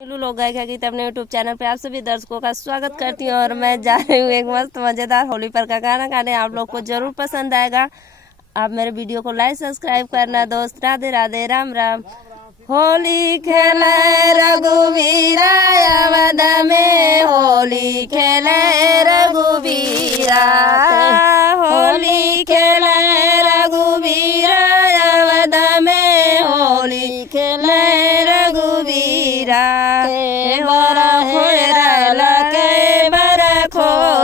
लोग गाय का गीत अपने यूट्यूब चैनल पे आप सभी दर्शकों का स्वागत करती हूँ और मैं जा रही हूँ एक मस्त मजेदार होली पर का गाना गाने। आप लोग को जरूर पसंद आएगा। आप मेरे वीडियो को लाइक सब्सक्राइब करना दोस्त। राधे राधे राम राम। होली खेले रघुवीरा अवध में, होली खेले रघुवीरा, होली खेले रघुवीरा अवध में, होली खेले रघुवीरा।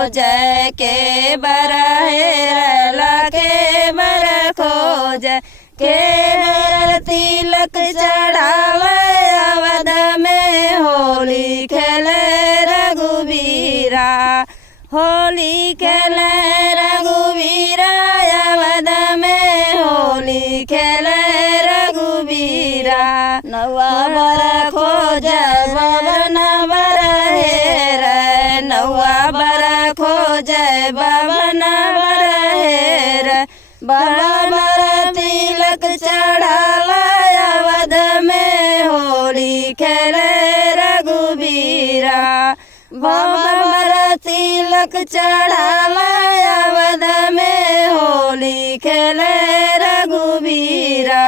जय के बरहेरल के बर खोज के तिलक चढ़ावे अवध में, होली खेले रघुवीरा, होली खेले रघुवीरा अवध में, होली खेले रघुवीरा। नवा बर खोज बवन बर हेर, नवा बर खोज बवन बर हेर, बबर तिलक चढ़ावा अवध में, होली खेले रघुवीरा, बबर तिलक चढ़ावा अवध में, होली खेले रघुवीरा।